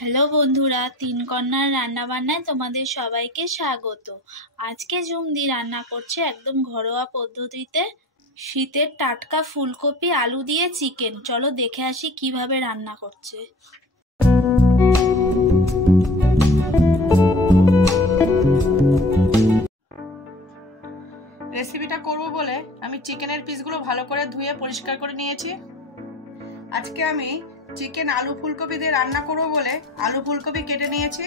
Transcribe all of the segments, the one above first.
Hello বন্ধুরা, তিন কন্যার রান্নাবান্নায় তোমাদের সবাইকে স্বাগত। আজকে ঝুমদি রান্না করছে একদম ঘরোয়া পদ্ধতিতে শীতের টাটকা ফুলকপি আলু দিয়ে চিকেন। চলো দেখে আসি কিভাবে রান্না করছে। রেসিপিটা করব বলে আমি চিকেনের পিসগুলো ভালো করে ধুয়ে পরিষ্কার করে নিয়েছি। আজকে আমি চিকেন আলু ফুলকপি দিয়ে রান্না করব বলে আলু ফুলকপি কেটে নিয়েছি।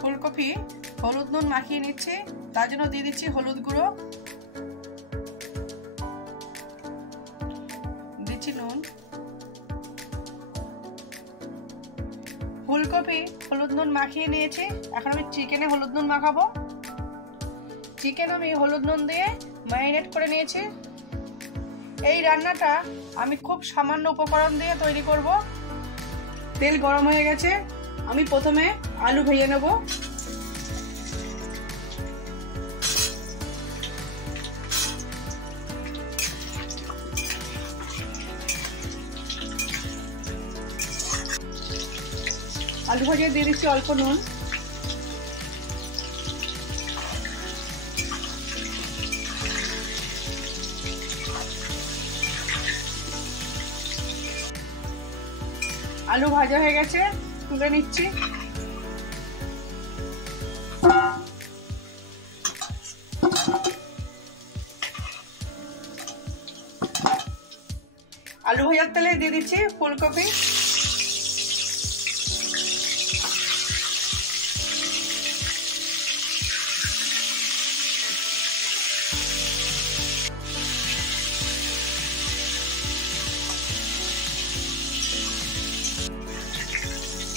ফুলকপি হলুদ নুন মাখিয়ে নিচ্ছি, তার জন্য দিয়ে দিচ্ছি হলুদ গুঁড়ো, দিচ্ছি নুন। ফুলকপি হলুদ নুন মাখিয়ে নিয়েছি, এখন আমি চিকেনে হলুদ নুন মাখাবো। চিকেন আমি হলুদ নুন দিয়ে ম্যারিনেট করে নিয়েছি। এই রান্নাটা আমি খুব সামান্য উপকরণ দিয়ে তৈরি করব। তেল গরম হয়ে গেছে, আমি প্রথমে আলু ভেজে নেব। আলু ভেজে দিয়ে দিচ্ছি অল্প নুন, আলু ভাজা হয়ে গেছে, তুলে নিচ্ছি। আলু ভাজার তেলে দিয়ে দিচ্ছি ফুলকপি,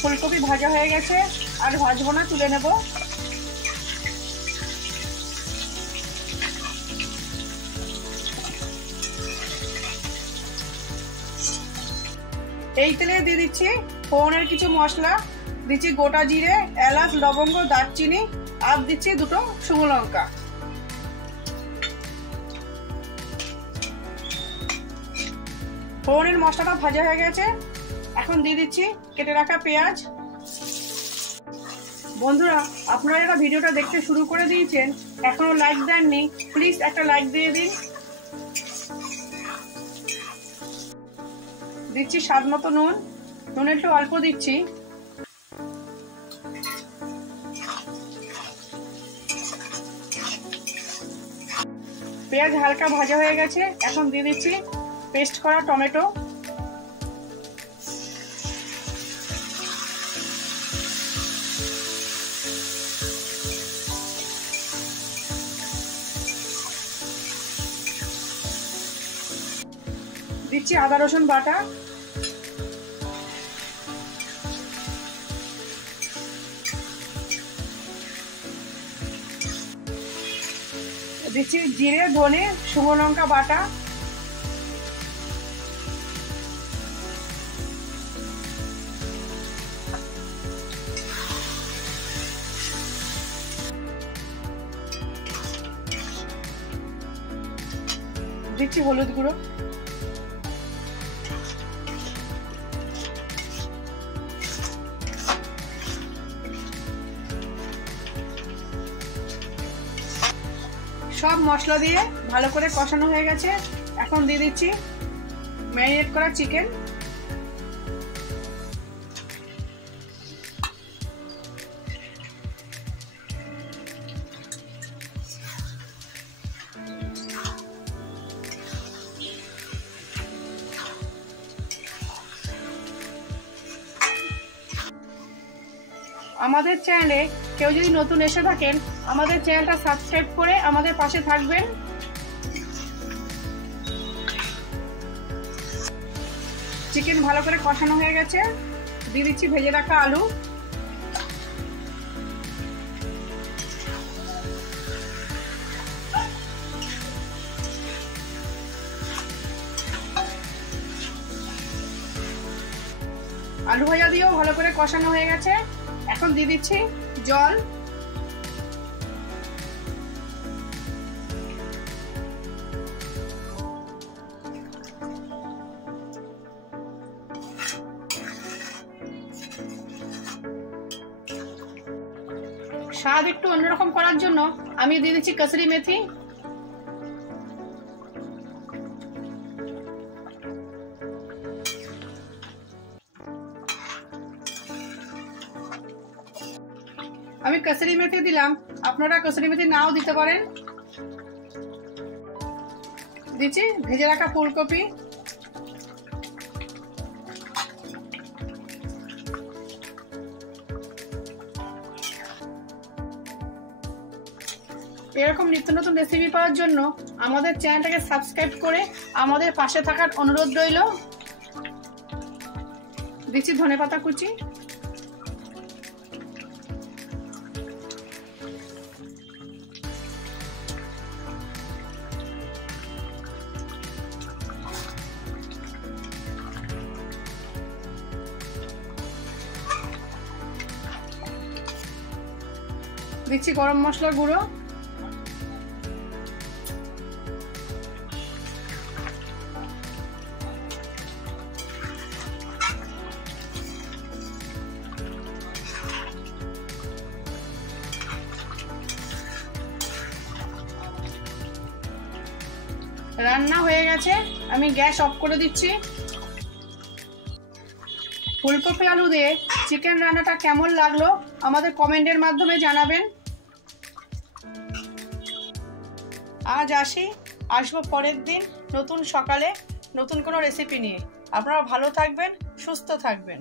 ফুলকপি ভাজা হয়ে গেছে, আর ভাজবো না, তুলে নেব। এই তেলে দিয়ে দিচ্ছি ফোড়নের কিছু মশলা, দিচ্ছি গোটা জিরে, এলাচ, লবঙ্গ, দারচিনি, আর দিচ্ছি দুটো শুকনো লঙ্কা। ফোড়নের মশলাটা ভাজা হয়ে গেছে, এখন দিয়ে দিচ্ছি কেটে রাখা পেঁয়াজ। বন্ধুরা, আপনারা যারা ভিডিওটা দেখতে শুরু করে দিয়েছেন, এখনো লাইক দেননি, প্লিজ একটা লাইক দিয়ে দিন। দিচ্ছি স্বাদ মতো নুন, নুন একটু অল্প দিচ্ছি। পেঁয়াজ হালকা ভাজা হয়ে গেছে, এখন দিয়ে দিচ্ছি পেস্ট করা টমেটো। দিচ্ছি আদা রসুন বাটা, দিচ্ছি জিরে, ধনে, শুকনো লঙ্কা বাটা, দিচ্ছি হলুদ গুঁড়ো, সব মশলা দিয়ে ভালো করে কষানো হয়ে গেছে। এখন দিয়ে দিচ্ছি ম্যারিনেট করা চিকেন। আমাদের চ্যানেলে কেউ যদি নতুন এসে থাকেন, আমাদের চ্যানেলটা সাবস্ক্রাইব করে আমাদের পাশে থাকবেন। চিকেন ভালো করে কষানো হয়ে গেছে, দিয়ে দিচ্ছি ভেজে রাখা আলু। আলু ভাজা দিয়েও ভালো করে কষানো হয়ে গেছে, এখন দিয়ে দিচ্ছি জল। স্বাদ একটু অন্যরকম করার জন্য আমি দিয়ে দিচ্ছি কসুরি মেথি। আমি কসুরি মেথি দিলাম, আপনারা কসুরি মেথি নাও দিতে পারেন। দিচ্ছি ভেজে রাখা ফুলকপি, এরকম নিত্য নতুন রেসিপি পাওয়ার জন্য আমাদের চ্যানেলটাকে সাবস্ক্রাইব করে আমাদের পাশে থাকার অনুরোধ রইল। দিচ্ছি ধনেপাতা কুচি, দিচ্ছি গরম মশলার গুঁড়ো, রান্না হয়ে গেছে, আমি গ্যাস অফ করে দিচ্ছি। ফুলকপি আলু দিয়ে চিকেন রান্নাটা কেমন লাগলো আমাদের কমেন্টের মাধ্যমে জানাবেন। আজ আসবো পরের দিন নতুন সকালে নতুন কোনো রেসিপি নিয়ে। আপনারা ভালো থাকবেন, সুস্থ থাকবেন।